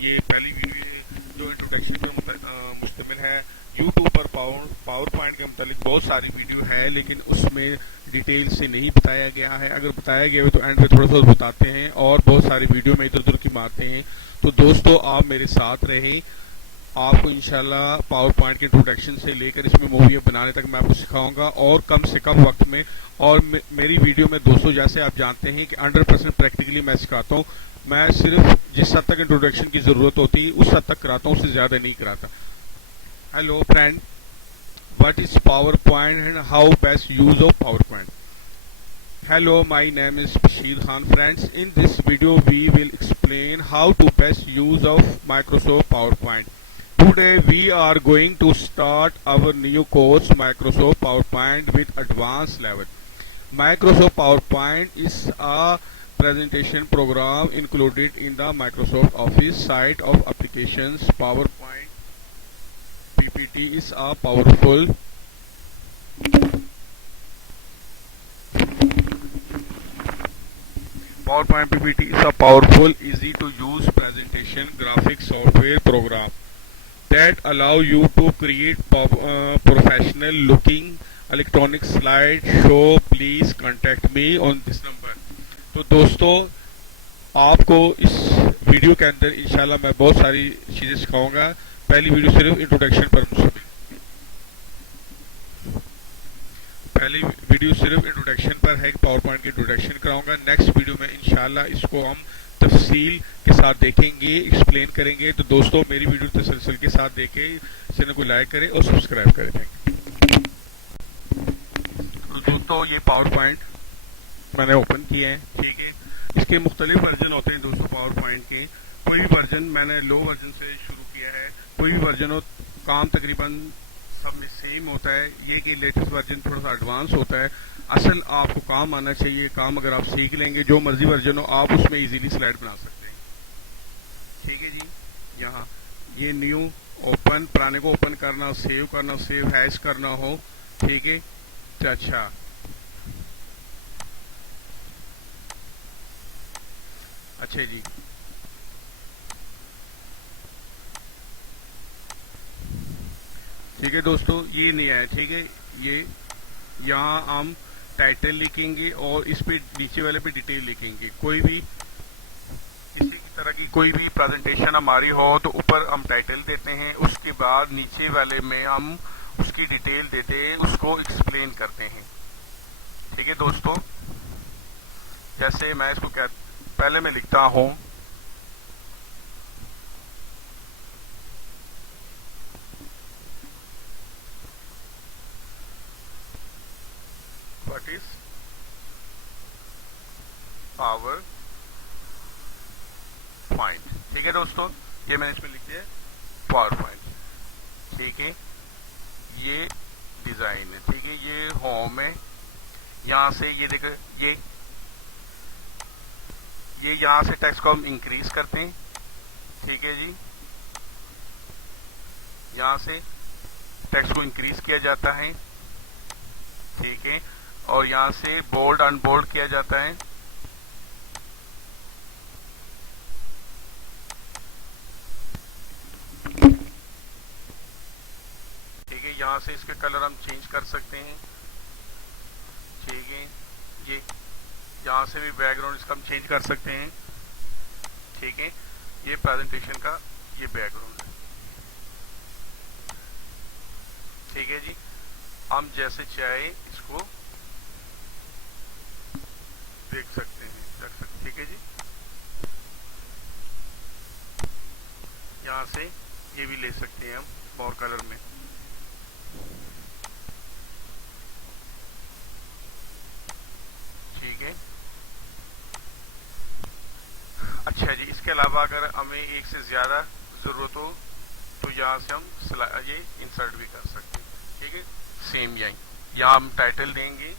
ये पहली वीडियो जो इंट्रोडक्शन पे मुश्तमिल है। यूट्यूब पर पावर पॉइंट के मुतालिक बहुत सारी वीडियो है, लेकिन उसमें डिटेल से नहीं बताया गया है। अगर बताया गया हो तो एंड पे थोड़ा सा बताते हैं और बहुत सारी वीडियो में इधर उधर की मारते हैं। तो दोस्तों आप मेरे साथ रहें, आपको इंशाल्लाह पावर पॉइंट के इंट्रोडक्शन से लेकर इसमें मूवी बनाने तक मैं आपको सिखाऊंगा और कम से कम वक्त में। और मेरी वीडियो में दोस्तों जैसे आप जानते हैं कि 100% प्रैक्टिकली मैं सिखाता हूँ। मैं सिर्फ जिस हद तक इंट्रोडक्शन की जरूरत होती है उस हद तक कराता हूँ, उससे ज्यादा नहीं कराता। Hello friend, what is power point and how best use of power point? Hello, my name is Bashir Khan. Friends, in this video we will explain how to best use of Microsoft PowerPoint. Today we are going to start our new course Microsoft PowerPoint with advanced level. Microsoft PowerPoint is a presentation program included in the Microsoft Office site of applications. PowerPoint PPT is a powerful PowerPoint PPT is a powerful, easy to use presentation graphic software program that allow you to create professional looking electronic slide show. Please contact me on this number. तो दोस्तों आपको इस video के अंदर इंशाल्लाह मैं बहुत सारी चीजें सिखाऊंगा। पहली वीडियो सिर्फ इंट्रोडक्शन पर मुश्तमिल पहली वीडियो सिर्फ इंट्रोडक्शन पर है, पावर पॉइंट की इंट्रोडक्शन कराऊंगा। नेक्स्ट वीडियो में इंशाल्लाह इसको हम तफसील के साथ देखेंगे, एक्सप्लेन करेंगे। तो दोस्तों मेरी वीडियो तसलसल के साथ देखें, चैनल को लाइक करें और सब्सक्राइब करें। Thank you. तो दोस्तों ये पावर पॉइंट मैंने ओपन किया है, ठीक है। इसके मुख्तलिफ वर्जन होते हैं दोस्तों पावर पॉइंट के। कोई भी वर्जन मैंने लो वर्जन से शुरू किया है, कोई भी वर्जन हो काम तकरीबन सब में सेम होता है। ये कि लेटेस्ट वर्जन थोड़ा सा एडवांस होता है। असल आपको काम आना चाहिए, काम अगर आप सीख लेंगे जो मर्जी वर्जन हो आप उसमें इजीली स्लाइड बना सकते हैं, ठीक है जी। यहाँ ये न्यू ओपन, पुराने को ओपन करना, सेव हैश करना हो, ठीक है। अच्छा अच्छा जी, ठीक है दोस्तों ये नहीं आया, ठीक है। ये यहाँ हम टाइटल लिखेंगे और इस पे नीचे वाले पे डिटेल लिखेंगे। कोई भी किसी की तरह की कोई भी प्रेजेंटेशन हमारी हो तो ऊपर हम टाइटल देते हैं, उसके बाद नीचे वाले में हम उसकी डिटेल देते हैं, उसको एक्सप्लेन करते हैं, ठीक है दोस्तों। जैसे मैं इसको पहले मैं लिखता हूँ व्हाट इज पावर पॉइंट, ठीक है दोस्तों। ये मैंने इसमें लिख दिया पावर पॉइंट, ठीक है। ये डिजाइन है, ठीक है। ये होम है, यहाँ से ये देखो ये यहाँ से टेक्स्ट को हम इंक्रीज करते हैं, ठीक है जी। यहाँ से टेक्स्ट को इंक्रीज किया जाता है, ठीक है। और यहाँ से बोल्ड अनबोल्ड किया जाता है, ठीक है। यहाँ से इसके कलर हम चेंज कर सकते हैं, ठीक है। ये यहाँ से भी बैकग्राउंड इसका हम चेंज कर सकते हैं, ठीक है। ये प्रेजेंटेशन का ये बैकग्राउंड है, ठीक है जी। हम जैसे चाहे इसको देख सकते हैं, रख सकते, ठीक है जी। यहाँ से ये भी ले सकते हैं हम और कलर में, ठीक है। अच्छा जी, इसके अलावा अगर हमें एक से ज्यादा जरूरत हो तो यहाँ से हम ये इंसर्ट भी कर सकते हैं, ठीक है। सेम यही यहाँ हम टाइटल देंगे,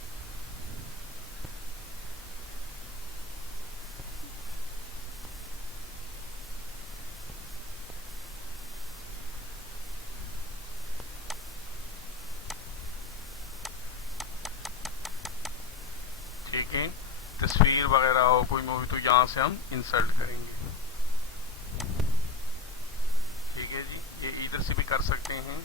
ठीक है। तस्वीर वगैरह हो कोई मूवी तो यहाँ से हम इंसर्ट करेंगे, से भी कर सकते हैं।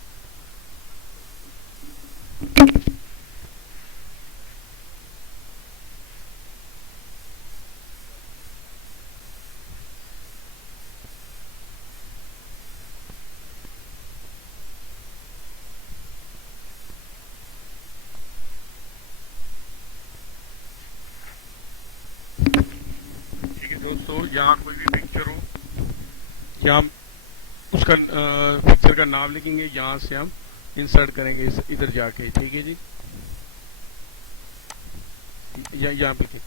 ठीक है दोस्तों, यहाँ कोई भी पिक्चर हो, यहाँ हम उसका पिक्चर का नाम लिखेंगे, यहाँ से हम इंसर्ट करेंगे इधर जाके। ठीक है जी, यहाँ पे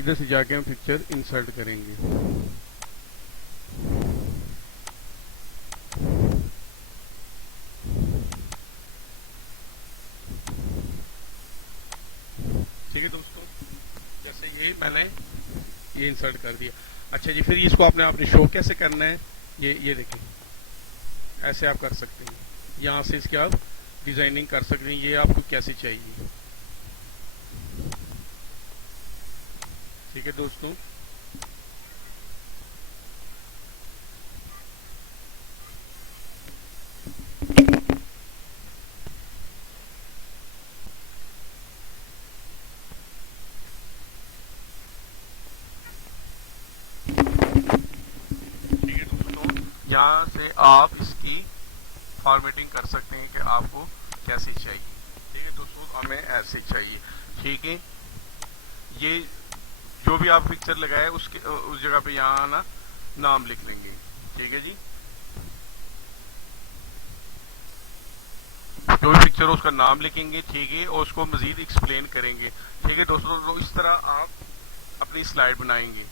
इधर से जाके हम पिक्चर इंसर्ट करेंगे। ठीक है दोस्तों, जैसे ये मैंने ये इंसर्ट कर दिया। अच्छा जी, फिर इसको आपने शो कैसे करना है, ये देखें, ऐसे आप कर सकते हैं। यहाँ से इसके आप डिजाइनिंग कर सकते हैं, ये आपको कैसे चाहिए। ठीक है दोस्तों, यहाँ से आप इसकी फॉर्मेटिंग कर सकते हैं कि आपको कैसे चाहिए। ठीक है दोस्तों, हमें ऐसे चाहिए। ठीक है, ये जो भी आप पिक्चर लगाए उसके उस जगह पे यहाँ ना नाम लिख लेंगे। ठीक है जी, जो भी पिक्चर हो उसका नाम लिखेंगे। ठीक है, और उसको मजीद एक्सप्लेन करेंगे। ठीक है दोस्तों, तो इस तरह आप अपनी स्लाइड बनाएंगे।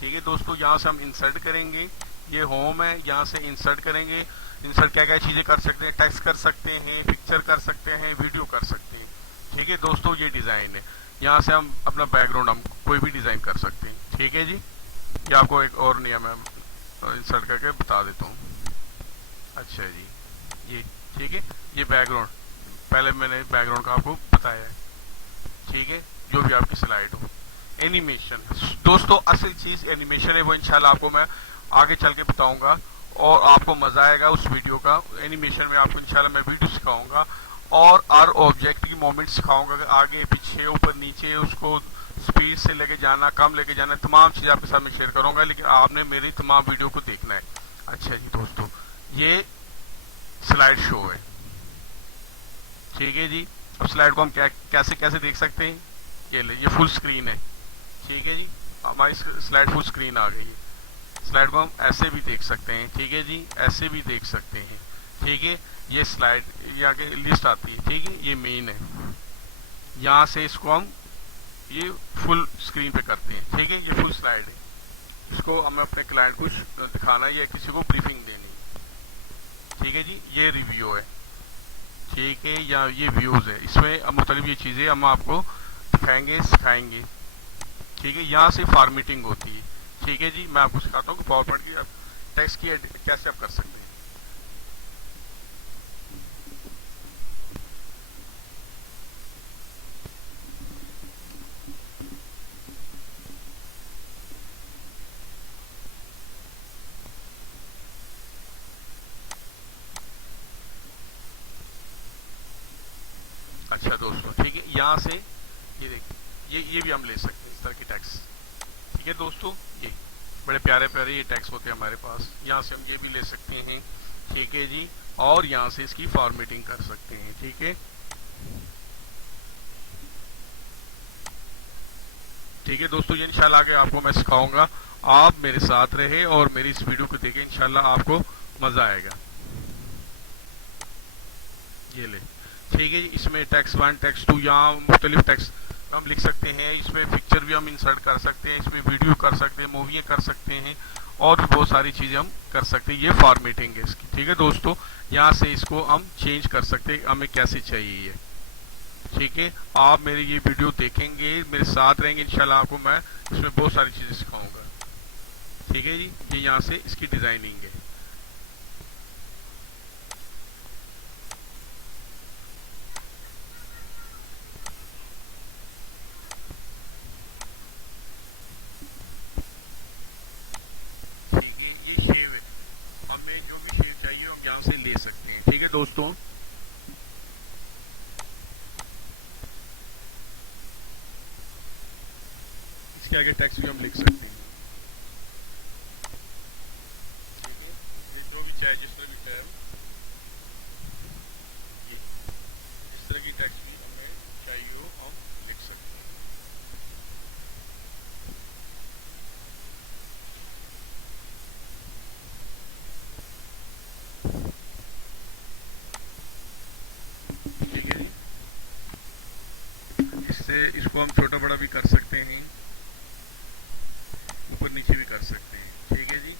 ठीक है दोस्तों, यहाँ से हम इंसर्ट करेंगे, ये होम है, यहाँ से इंसर्ट करेंगे। इंसर्ट क्या क्या चीजें कर सकते हैं, टेक्स्ट कर सकते हैं, पिक्चर कर सकते हैं, वीडियो कर सकते हैं। ठीक है दोस्तों, ये डिजाइन है। यहाँ से हम अपना बैकग्राउंड हम कोई भी डिजाइन कर सकते हैं। ठीक है जी, ये आपको एक और नियम है, इंसर्ट करके बता देता हूँ। अच्छा जी, ये ठीक है, ये बैकग्राउंड पहले मैंने बैकग्राउंड का आपको बताया है। ठीक है, जो भी आपकी स्लाइड हो। एनिमेशन दोस्तों, असल चीज एनिमेशन है, वो इंशाल्लाह आपको मैं आगे चल के बताऊंगा और आपको मजा आएगा उस वीडियो का। एनिमेशन में आपको इंशाल्लाह मैं वीडियो सिखाऊंगा और हर ऑब्जेक्ट की मूवमेंट सिखाऊंगा, आगे पीछे ऊपर नीचे, उसको स्पीड से लेके जाना, कम लेके जाना, तमाम चीजें आपके साथ में शेयर करूंगा, लेकिन आपने मेरी तमाम वीडियो को देखना है। अच्छा जी दोस्तों, ये स्लाइड शो है। ठीक है जी, अब स्लाइड को हम कैसे कैसे देख सकते हैं, ये ले, ये फुल स्क्रीन है। ठीक है जी, हमारी स्लाइड फुल स्क्रीन आ गई है। स्लाइड को हम ऐसे भी देख सकते हैं। ठीक है जी, ऐसे भी देख सकते हैं। ठीक है, ये स्लाइड यहाँ के लिस्ट आती है। ठीक है, ये मेन है, यहाँ से इसको हम ये फुल स्क्रीन पे करते हैं। ठीक है, ये फुल स्लाइड है, इसको हमें अपने क्लाइंट को दिखाना है या किसी को ब्रीफिंग देनी है। ठीक है जी, ये रिव्यू है। ठीक है, या ये व्यूज है, इसमें मुख्तलिफ ये चीजें हम आपको दिखाएंगे, सिखाएंगे। ठीक है, यहाँ से फॉर्मेटिंग होती है। ठीक है जी, मैं आपको सिखाता हूँ कि पावर पॉइंट की टेक्स्ट की कैसे आप कर सकते हैं। अच्छा दोस्तों, ठीक है, यहाँ से ये देखिए, ये भी हम ले सकते हैं इस तरह की टैक्स। ठीक है दोस्तों, ये बड़े प्यारे प्यारे ये टैक्स होते हैं हमारे पास, यहाँ से हम ये भी ले सकते हैं। ठीक है जी, और यहाँ से इसकी फॉर्मेटिंग कर सकते हैं। ठीक है, ठीक है दोस्तों, ये इंशाल्लाह आगे आपको मैं सिखाऊंगा। आप मेरे साथ रहे और मेरी इस वीडियो को देखें, इंशाल्लाह आपको मजा आएगा। ये ले, ठीक है जी, इसमें टेक्स्ट 1 टेक्स्ट 2 यहाँ मुख्तलिफ टेक्स्ट हम लिख सकते हैं। इसमें पिक्चर भी हम इंसर्ट कर सकते हैं, इसमें वीडियो कर सकते हैं, मूवियाँ कर सकते हैं, और भी बहुत सारी चीजें हम कर सकते हैं। ये फॉर्मेटिंग है इसकी। ठीक है दोस्तों, यहाँ से इसको हम चेंज कर सकते हैं, हमें कैसे चाहिए ये। ठीक है, आप मेरी ये वीडियो देखेंगे, मेरे साथ रहेंगे, इंशाल्लाह आपको मैं इसमें बहुत सारी चीजें सिखाऊंगा। ठीक है जी, ये यहाँ से इसकी डिजाइनिंग है। ठीक है, ये शेव है। दोस्तों, इसके आगे टेक्स्ट भी हम लिख सकते हैं। ये जो भी चाहे, जिस तरह भी चाहे, ये इस तरह की टेक्स्ट भी हमें चाहिए हो हम लिख सकते हैं। ठीक है जी, इससे इसको हम छोटा बड़ा भी कर सकते हैं, ऊपर नीचे भी कर सकते हैं। ठीक है जी,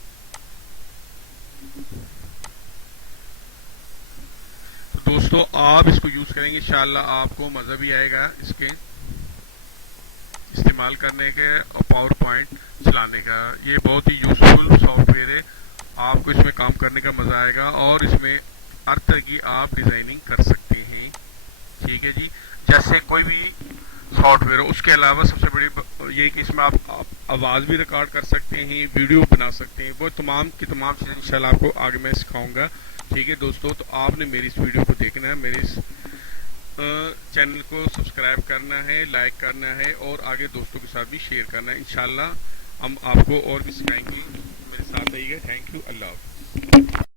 तो दोस्तों आप इसको यूज करेंगे इंशाल्लाह, आपको मजा भी आएगा इसके इस्तेमाल करने के और पावर पॉइंट चलाने का। ये बहुत ही यूजफुल सॉफ्टवेयर है, आपको इसमें काम करने का मजा आएगा और इसमें हर तरह की आप डिजाइनिंग कर सकते हैं। ठीक है जी, जैसे कोई भी सॉफ्टवेयर हो, उसके अलावा सबसे बड़ी ये कि इसमें आप आवाज़ भी रिकॉर्ड कर सकते हैं, वीडियो बना सकते हैं, वो तमाम की तमाम चीज़ें इंशाल्लाह आपको आगे मैं सिखाऊंगा। ठीक है दोस्तों, तो आपने मेरी इस वीडियो को देखना है, मेरे इस चैनल को सब्सक्राइब करना है, लाइक करना है और आगे दोस्तों के साथ भी शेयर करना है। इंशाल्लाह हम आपको और भी सिखाएंगे, मेरे साथ रहिएगा। थैंक यू, अल्लाह हाफ़िज़।